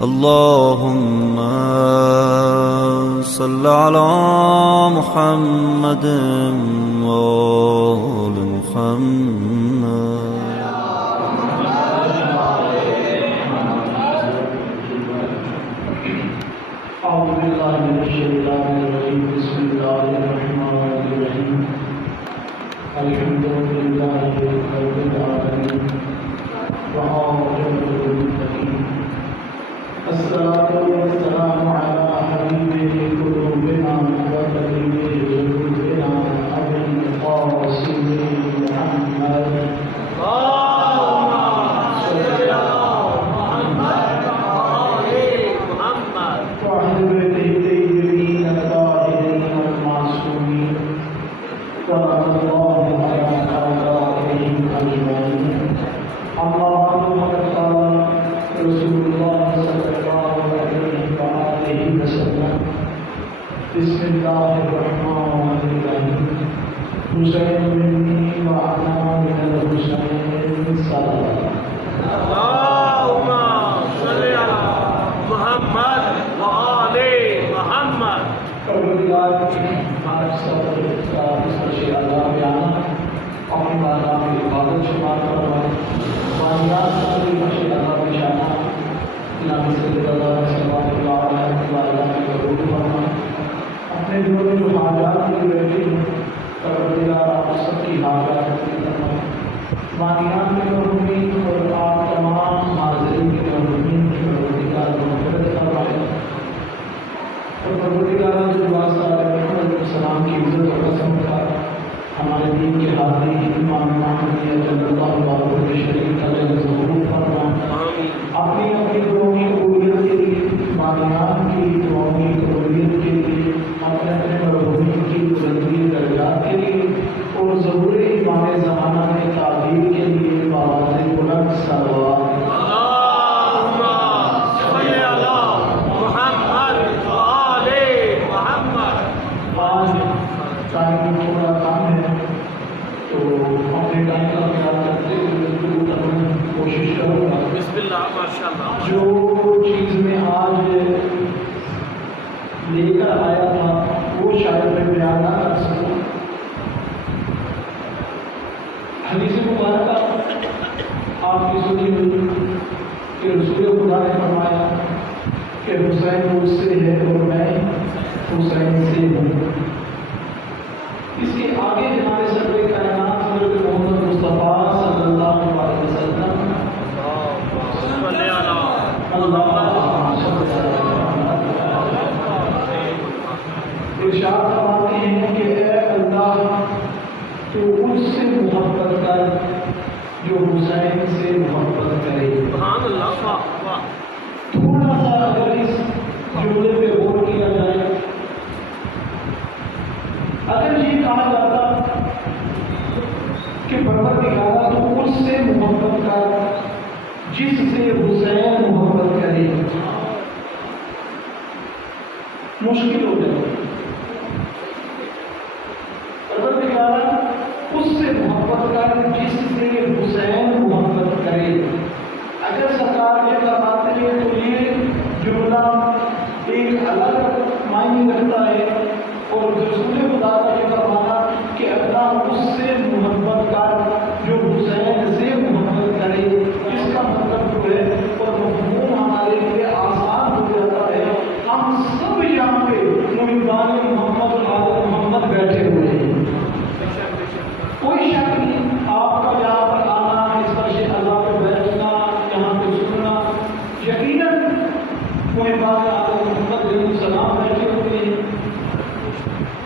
اللهم صل على محمد وآل محمد. أعوذ بالله من الشيطان الرجيم. بسم الله الرحمن الرحيم. الحمد لله رب العالمين والعاقبة للمتقين. الصلاة والسلام على حبيب قلوبنا وطبيب قلوبنا أبي القاسم محمد. بسم الله الرحمن الرحيم. حسین منی وأنا من الحسین صلی اللهم صل على محمد وآل محمد. پروردگار ہمارے صبر کا اس بشی اللہ بیانہ اپنی بارگاہ میں عبادت شمار فرمائے. بانیات کی بشی اللہ بشانہ جناب سید اللہ صلی اللہ علیہ وسلم کی قبول فرمائے. اپنے جو حاجات کی بیٹی پروردگار آپ سب کی حاجات کی فرمائے. بانیات کی مرحومین اور آپ تمام حاضرین کی مرحومین کی پروردگار مغفرت فرمائے. اور پروردگار جو واسطہ محمد علیہ السلام کی عزت و قسم کا ہمارے دین کے حاضری امام محمدیہ صلی اللہ علیہ شریف کا ظہور فرمائے. اپنی اپنی دعاؤں کی قبولیت کے لیے بانیات کی دعاؤں کی قبولیت کے لیے اپنے اپنے مرحومین کی بلندی درجات کے لیے اور ظہور امام زمانہ میں تعبیر کے لیے بآواز بلند صلوات. اللهم صل على محمد وآل محمد. آج ٹائم تھوڑا کم ہے تو اپنے ٹائم کا خیال کرتے ہوئے گفتگو کرنے کی کوشش کروں گا. بسم اللہ ماشاء اللہ. جو چیز میں آج لے کر آیا تھا وہ شاید میں بیان نہ کر سکوں. حدیث مبارکہ آپ کی سنی ہوئی کہ رسول خدا نے فرمایا کہ حسین مجھ سے ہے اور میں حسین سے ہوں. اس کے آگے ہمارے سرور کائنات حضرت محمد مصطفیٰ صلی اللہ علیہ وسلم ارشاد فرماتے ہیں کہ اے اللہ تو اس سے محبت کر جو حسین سے محبت کرے. سبحان اللہ. واہ واہ. تھوڑا سا اگر اس جملے پہ غور کیا جائے, اگر یہ کہا جاتا کہ پروردگار تو اس سے محبت کر جس سے حسین محبت کرے, مشکل ہو جائے. پروردگار اس سے محبت کر جس سے حسین محبت کرے. اگر سرکار یہ فرماتے ہیں تو یہ جملہ ایک الگ معنی رکھتا ہے, اور رسول خدا کا یہ فرمانا کہ اللہ اس سے محبت کر جو حسین سے محبت کرے, اس کا مطلب جو ہے اور مفہوم ہمارے لیے آسان ہو جاتا ہے. ہم سب یہاں پہ محبان محمد اور محمد بیٹھے ہوئے ہیں, کوئی شک نہیں. آپ کا یہاں پر آنا, اس پر سے اللہ پہ بیٹھنا, یہاں پہ سننا, یقیناً محبان محمد علیہ السلام بیٹھے ہوئے ہیں.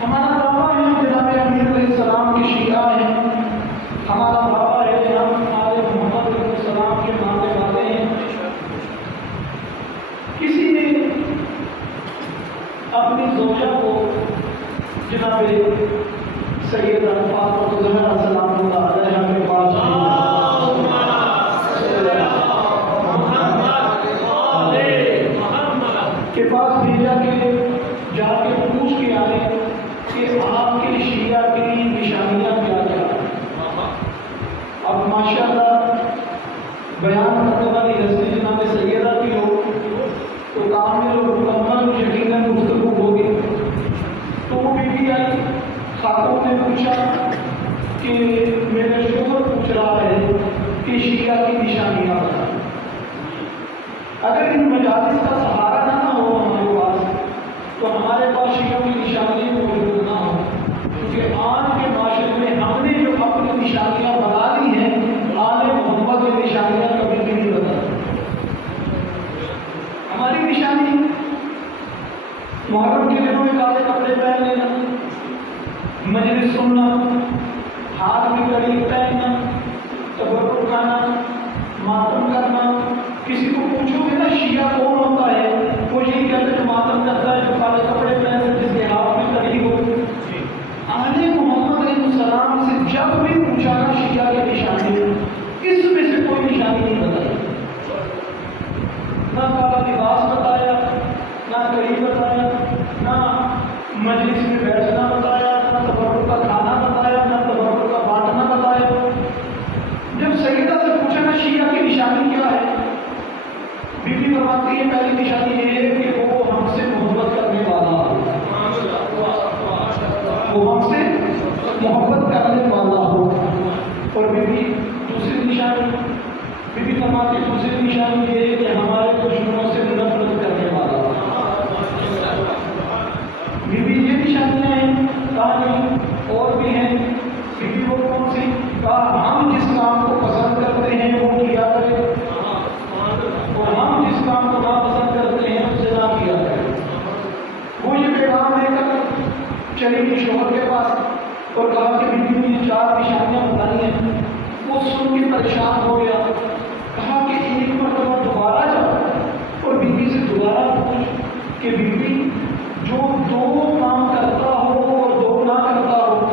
ہمارا بابا ہے جناب امیر علیہ السلام کے شیعہ ہیں. ہمارا بابا ہے جناب ہمارے محمد علیہ السلام کے ماننے والے ہیں. کسی نے اپنی زوجہ کو جناب سیدہ فاطمہ الزہرا سلام اللہ علیہا کے پاس بھیجا کہ جا کے پوچھ کے آئے کہ آپ کے شیعہ کی نشانیاں کیا کیا. اب ماشاءاللہ بیان کرنے والی ہستی جناب سیدہ کی ہو تو کامل اور مکمل یقیناً گفتگو ہوگی. تو وہ بیوی آئی، خاتون نے پوچھا کہ میرا شوہر پوچھ رہا ہے کہ شیعہ کی نشانیاں بتائیں. اگر ان مجالس کا سہارا نہ ہو ہمارے پاس تو ہمارے پاس شیعوں کی نشانیاں موجود نہ ہوں، کیونکہ آج کے معاشرے میں ہم نے جو اپنی نشانیاں بنا لی ہیں، آل محمد کی نشانیاں کبھی بھی نہیں بتائی. ہماری نشانی محرم کے دنوں میں کالے کپڑے پہن لینا، مجلس سننا، ہاتھ میں گھڑی پہننا، تبرک کھانا، ماتم کرنا. کسی کو پوچھو گے نا شیعہ کون ہوتا ہے، وہ یہی کہتے ہیں جو ماتم کرتا ہے، جو کالے کپڑے پہنتے ہیں، جس کے ہاتھ میں گھڑی ہو. آل محمد علیہ السلام سے جب بھی پوچھا نا شیعہ کی نشانی، اس میں سے کوئی نشانی نہیں بتائی. نہ کالا لباس بتایا، نہ گھڑی بتایا، نہ مجلس میں بیٹھنا بتایا، نہ تبرک کا کھانا بتایا، نہ تبرک کا بانٹنا بتایا. جب سیدہ سے پوچھا نا شیعہ کی نشانی کیا ہے، بی بی فرماتی ہے پہلی نشانی یہ ہے کہ وہ ہم سے محبت کرنے والا ہو، وہ ہم سے محبت کرنے والا ہو. اور بی بی دوسری نشانی، بی بی فرماتی ہے دوسری نشانی یہ ہے کہ ہمارے دشمنوں سے نفرت کرنے والا ہو. بی بی یہ نشانیاں ہیں. کہا نہیں اور بھی ہیں. بی بی وہ کون سی؟ کہا ہم جس کام کو پسند کرتے ہیں وہ کیا کرے، اور ہم جس کام کو ناپسند کرتے ہیں اسے نہ کیا کرے. وہ یہ پیغام لے کر چلی گئی شوہر کے پاس اور کہا کہ بیوی نے یہ 4 نشانیاں بتائی ہیں. وہ سن کے پریشان ہو گیا. کہا کہ ایک مرتبہ دوبارہ جاؤ اور بیوی سے دوبارہ پوچھ کہ بیوی جو 2 کام کرتا ہو اور 2 نہ کرتا ہو.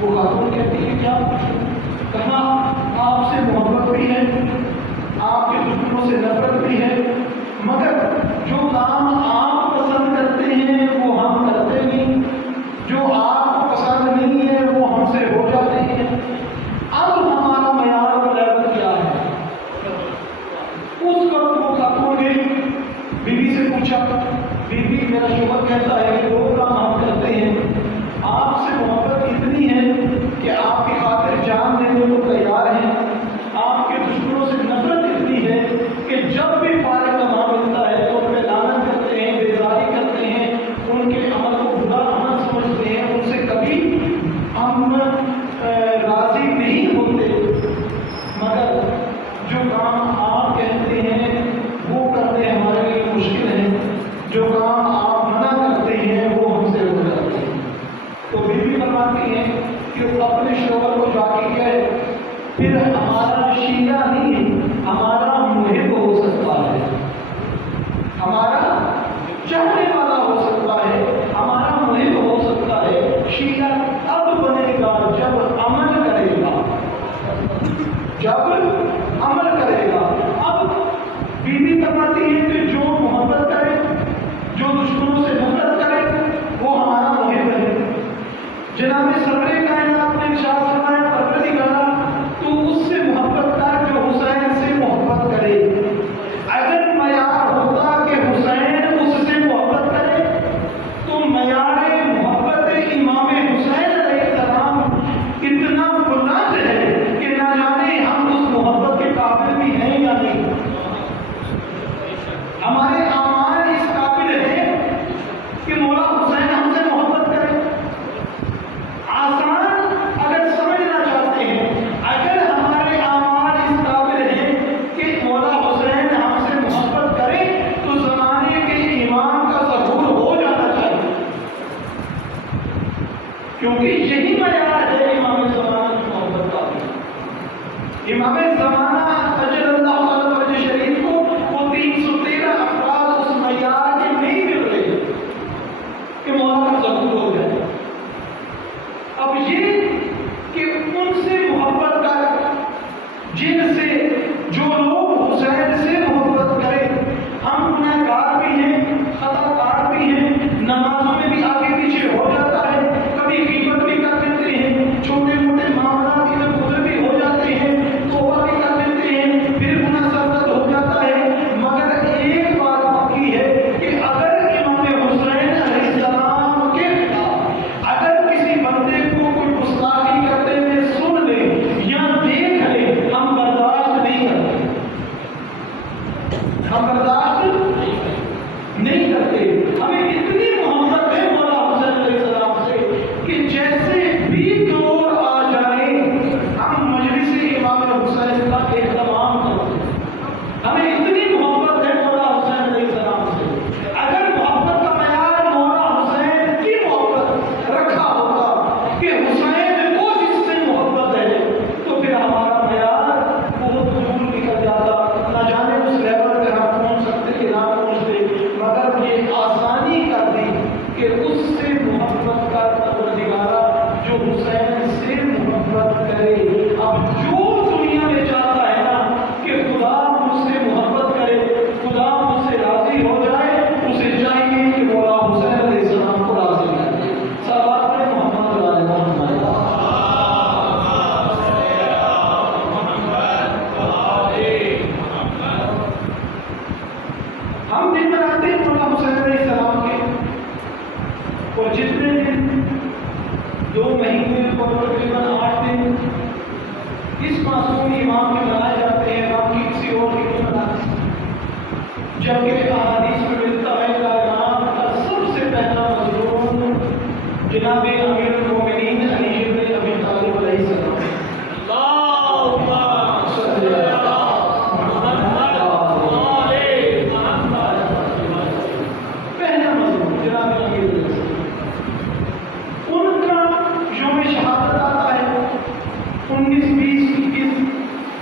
وہ خاتون کہتی ہے کیا پوچھوں؟ کہا آپ سے محبت بھی ہے، آپ کے دشمنوں سے نفرت بھی ہے، مگر جو کام آپ پسند کرتے ہیں وہ ہم کرتے نہیں، جو آپ کو پسند نہیں ہے وہ ہم سے ہو جاتے ہیں. اب ہمارا معیار اور لیول کیا ہے؟ اس وقت وہ خاتون گئی، بیوی سے پوچھا. بیوی میرا شوہر کہتا ہے کہ 2 کام ہم کرتے ہیں، آپ سے محبت اتنی ہے کہ آپ کی خاطر جان دینے کو تیار ہیں، آپ کے دشمنوں سے نفرت اتنی ہے کہ جب بھی فارغ لمحہ ملتا ہے تو ان پہ لعنت کرتے ہیں، بیزاری کرتے ہیں، ان کے عمل کو برا عمل سمجھتے ہیں، ان سے کبھی ہم راضی نہیں ہوتے. مگر جو کام آپ کہتے ہیں وہ کرنے ہمارے لیے مشکل ہے، جو کام آپ منع کرتے ہیں وہ ہم سے ہو جاتے ہیں. تو بیوی فرماتی ہے کہ وہ اپنے شوہر کو جا کے گئے، پھر ہمارا شیعہ نہیں ہمارا محب ہو سکتا ہے، ہمارا چاہنے والا ہو سکتا ہے، ہمارا محب ہو سکتا ہے. شیعہ اب بنے گا جب عمل کرے گا، جب عمل کرے گا. اب بیوی فرماتی ہے کہ جو محبت کرے، جو دشمنوں سے نفرت کرے وہ ہمارا محب ہے. جناب سرور کائنات نے ارشاد فرمایا پروردگار کرنا تو اس سے محبت کر جو حسین سے محبت کرے. اگر معیار ہوتا کہ حسین اس سے محبت کرے تو معیار محبت امام حسین علیہ السلام اتنا بلند ہے کہ نہ جانے ہم اس محبت کے قابل بھی ہیں یا نہیں. ہمارے اعمال اس قابل ہیں کہ مولا حسین ہم سے محبت کرے. آسان اگر سمجھنا چاہتے ہیں، اگر ہمارے اعمال اس قابل ہیں کہ مولا حسین ہم سے محبت کرے تو زمانے کے امام کا ظہور ہو جانا چاہیے، کیونکہ یہی معیار ہے امام زمانہ کی محبت کا. امام زمانہ اجل اللہ تعالیٰ فرج شریف کو وہ 313 افراد اس معیار کے نہیں مل رہے کہ مولا کا ظہور ہو جائے. اب یہ کہ ان سے محبت کر جن سے جو لوگ حسین سے محبت کرے. ہم گنہگار بھی ہیں، خطا کار بھی ہیں، نمازوں میں بھی آگے پیچھے ہو جاتا ہے، کبھی غیبت بھی کر دیتے ہیں، چھوٹے موٹے معاملات ادھر ادھر بھی ہو جاتے ہیں، توبہ بھی کر دیتے ہیں، پھر گناہ سرزد ہو جاتا ہے. مگر ایک اس معصوم امام کے بنائے جاتے ہیں، باقی کسی اور کے نہیں بناتے، جبکہ احادیث میں ملتا ہے کائنات کا سب سے پہلا مظلوم جناب امیر المومنین علی بن ابی طالب علیہ السلام۔ پہلا مظلوم جناب امیر علیہ السلام، ان کا یوم شہادت آتا ہے 19، 20، 21،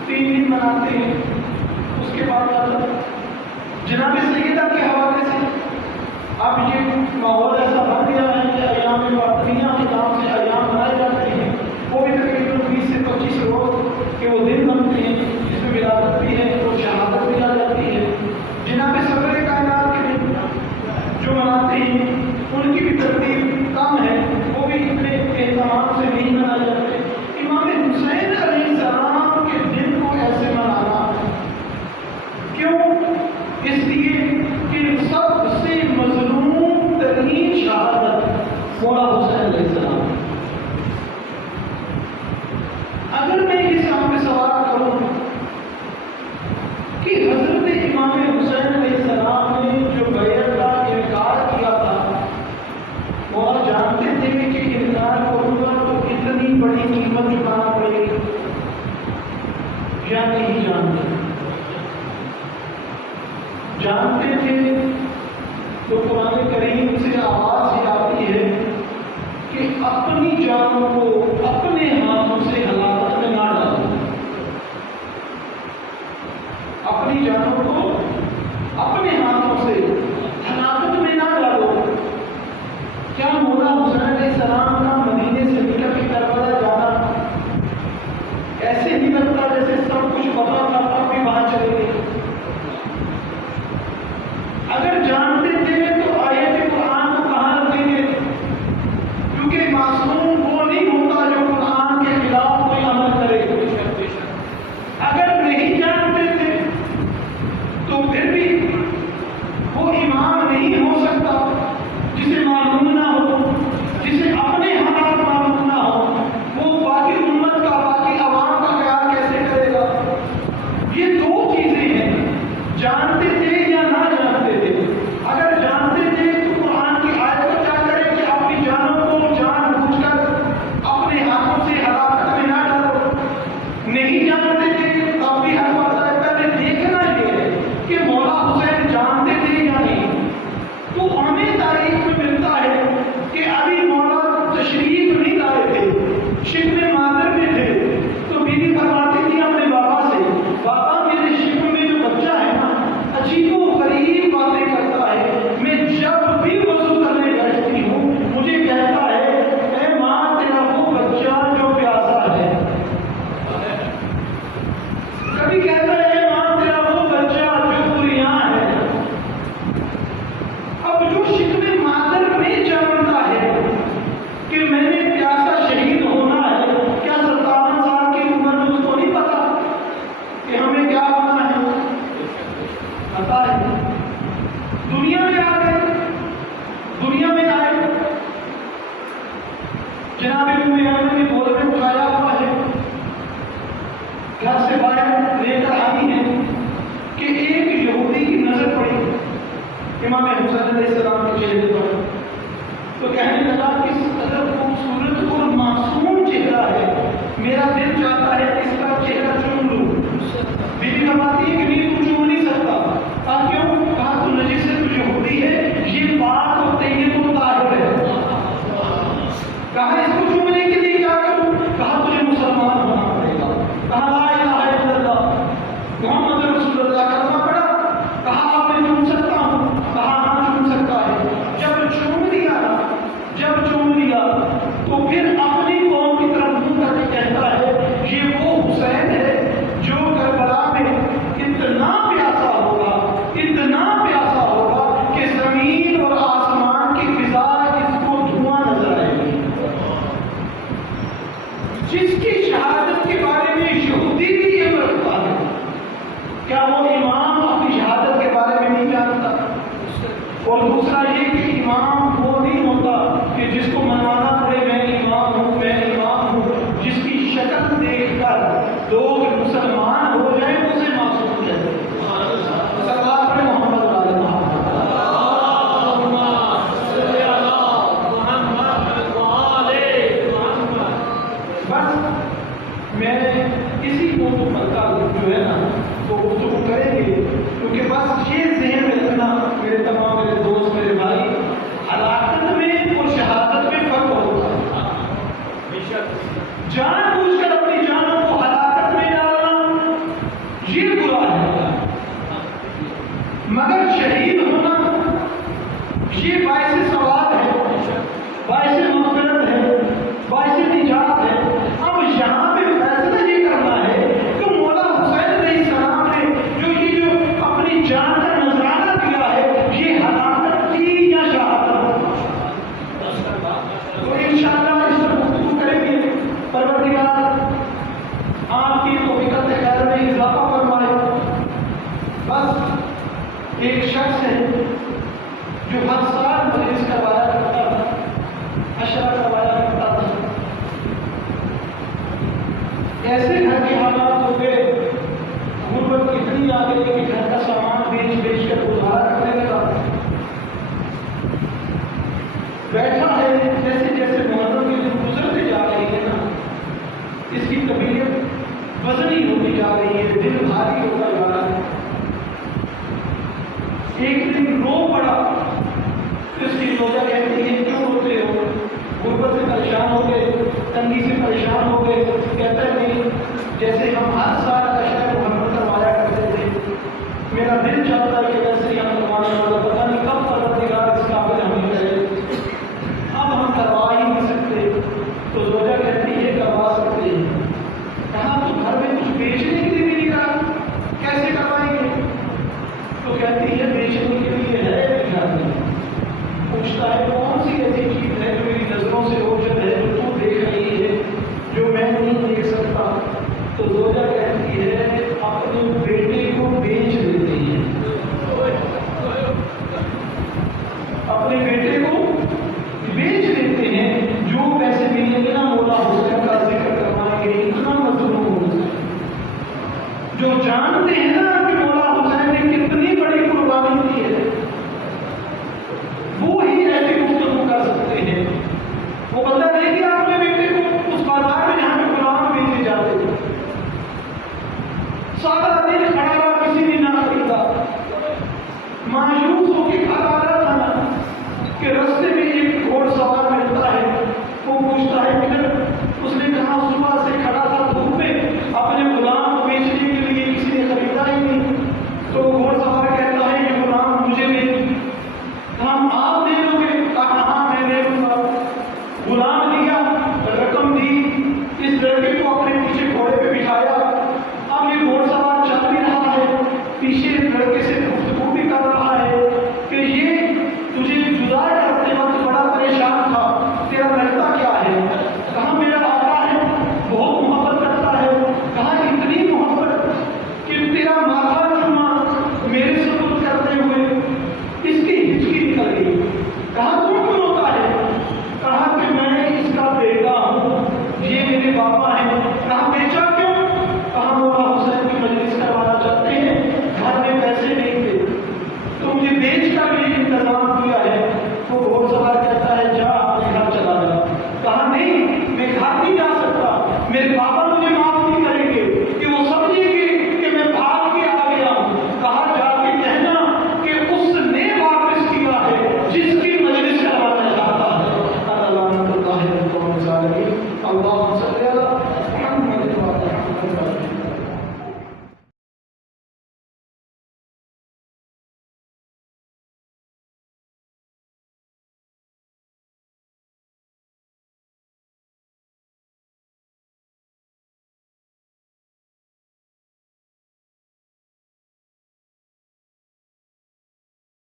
3 دن مناتے ہیں۔ اس کے بعد آتا ہے جناب سیدہ کے حوالے سے اب یہ ماحول ایسا بن گیا ہے کہ ایام باطنیہ کے نام سے ایام منائے جاتے ہیں، وہ بھی تقریباً 20 سے 25 روز کے وہ دن بنتے ہیں جس میں ولادت بھی ہے اور شہادت بھی آ جاتی ہے۔ جناب صدر کائنات کے دن جو مناتے ہیں ان کی بھی ترتیب کم ہے، وہ بھی اتنے اہتمام سے نہیں منائے جاتے۔ امام حسین علیہ السلام کے دن کو ایسے منانا کیوں؟ اس لیے کہ سب سے مظلوم ترین شہادت مولا حسین علیہ السلام۔ اگر میں یہ سامنے سوال کروں کہ حضرت امام حسین علیہ السلام نے جو بیعت کا انکار کیا تھا، وہ جانتے تھے کہ انکار کروں گا تو اتنی بڑی قیمت چکانا پڑے گی یا نہیں جانتے؟ جانتے تھے تو قرآن کریم سے آواز یہ آتی ہے کہ اپنی جانوں کو اپنے ہاتھوں سے ہلاکت میں نہ ڈالو، اپنی جانوں کو اپنے ہاتھوں سے ہلاکت میں نہ ڈالو۔ کیا مولا حسین علیہ السلام کا مدینے سے نکل کے کربلا جانا ایسے نہیں لگتا جیسے سب کچھ پتا تھا تب بھی وہاں چلے گئے؟ اگر جانتے تھے تو آیت قرآن کو کہاں رکھیں گے؟ کیونکہ معصوم وہ نہیں ہوتا جو قرآن کے خلاف کوئی عمل کرے۔ اگر نہیں جانتے تھے تو پھر بھی وہ امام نہیں ہو سکتا جسے معلوم نہ ہو، جسے اپنے حالات معلوم نہ ہو، وہ باقی امت کا، باقی عوام کا خیال کیسے کرے گا؟ یہ دو چیزیں ہیں، جانتے تھے یا نہ جانتے تھے۔ اگر جانتے تھے تو قرآن کی آیت کو کیا کریں کہ اپنی جانوں کو جان بوجھ کر اپنے ہاتھوں سے ہلاکت میں نہ ڈالو۔ نہیں جانتے تھے تب بھی حق بات ہے، پہلے دیکھنا یہ ہے کہ مولا حسین جانتے تھے یا نہیں۔ تو ہمیں تاریخ میں ملتا ہے کہ ابھی مولا تشریف نہیں لائے تھے، شکم مادر میں تھے، تو بیوی فرماتی تھی اپنے بابا سے، بابا میرے شکم میں جو بچہ ہے نا عجیب و غریب باتیں کرتا ہے، میں جب بھی وضو کرنے بیٹھتی ہوں مجھے کہتا ہے اے ماں تیرا وہ بچہ جو پیاسا ہے، کبھی کہتا ہے اے ماں تیرا وہ بچہ جو بریاں ہے۔ اب جو شکم مادر میں جانتا ہے کہ میں نے پیاسا شہید ہونا ہے، کیا 57 سال کی عمر میں اس کو نہیں پتا کہ ہمیں کیا ہونا ہے؟ پتا ہے۔ دنیا میں آ گئے، دنیا میں آئے، جناب امام نے گود میں اٹھایا ہوا ہے، گھر سے باہر لے کر آئی ہیں کہ ایک یہودی کی نظر پڑی امام حسین علیہ السلام کے چہرے پر، تو کہنے لگا کس قدر خوبصورت اور معصوم چہرہ ہے، میرا دل چاہتا ہے اس کا چہرہ چوم لوں۔ بیوی فرماتی ہے کہ نہیں تو چوم نہیں سکتا۔ کہا کیوں؟ کہا تو نجس ہے، تو یہودی ہے، یہ پاک اور طیب و طاہر ہے۔ کہا اس کو چومنے کے لیے کیا کروں؟ کہا تجھے مسلمان ہونا پڑے گا۔ کہا لا الہ الا اللہ محمد رسول اللہ کرنا پڑا۔ کہا اب میں چوم سکتا ہوں؟ کہا ہاں چوم سکتا ہے۔ جب چوم لیا تو پھر اپنی قوم کی طرف منہ کر کے کہتا ہے یہ وہ مگر شہید ہونا یہ باعث ثواب ہے، باعث مغفرت ہے، باعث نجات ہے۔ اب یہاں پہ فیصلہ یہ کرنا ہے کہ مولا حسین علیہ السلام نے جو اپنی جان کا نذرانہ دیا ہے، یہ ہلاکت کی یا شہادت؟ تو انشاءاللہ اس پر گفتگو کریں گے۔ پروردگار آپ کی توفیقات خیر میں اضافہ فرمائے۔ بس ایک شخص ہے جو ہر سال مجلس کروایا کرتا تھا، اشرا کروایا کرتا تھا۔ ایسے گھر کے حالات ہو گئے، غربت اتنی آ گئی کہ گھر کا سامان بیچ کر گزارا کرنے لگا۔ بیٹھا ہے، جیسے جیسے محرم کے دن گزرتے جا رہے ہیں نا، اس کی طبیعت وزنی ہوتی جا رہی ہے، دل بھاری ہوتا جا رہا ہے۔ ایک دن رو پڑا، اس کی روزہ کہتی ہے کیوں روتے ہو؟ غربت سے پریشان ہو گئے، تنگی سے پریشان ہو گئے۔ کہتا ہے نہیں، جیسے ہم ہر سال اشرا محرم کروایا کرتے تھے، میرا دل چاہتا ہے کہ ویسے ہی ہم کروانے والا، پتہ نہیں کب پروردگار اس قابل ہمیں کرے، اب ہم کروا ہی نہیں سکتے۔ تو روزہ کہتی ہے کروا سکتے ہیں۔ کہاں تو گھر میں کچھ بیچنے کے لیے بھی نہیں رہا، کیسے کروائیں گے؟ تو کہتی ہے بیچنے کے لیے ہے بھی گھر میں۔ پوچھتا ہے کون سی ایسی چیز ہے جو میری نظروں سے اوجھل ہے، جو تو دیکھ رہی ہے، جو میں نہیں دیکھ سکتا؟ تو زوجہ کہتی ہے اپنے بیٹے کو بیچ دیتی ہے، اپنے بیٹے کو بیچ دیتے ہیں۔ جو پیسے ملیں گے نا مولا حسین کا ذکر کروائیں گے، اتنا مظلوم جو جانتے ہیں نا کہ مولا حسین نے کتنی بڑی قربانی کی ہے، وہ ہی ایسی گفتگو کر سکتے ہیں۔ وہ بندہ لے گیا اپنے بیٹے کو اس بازار میں جہاں پہ غلام بیچے جاتے تھے، سارا دن کھڑا رہا، کسی نے نہ خریدا، مایوس ہو کے کھڑا رہا تھا کہ رستے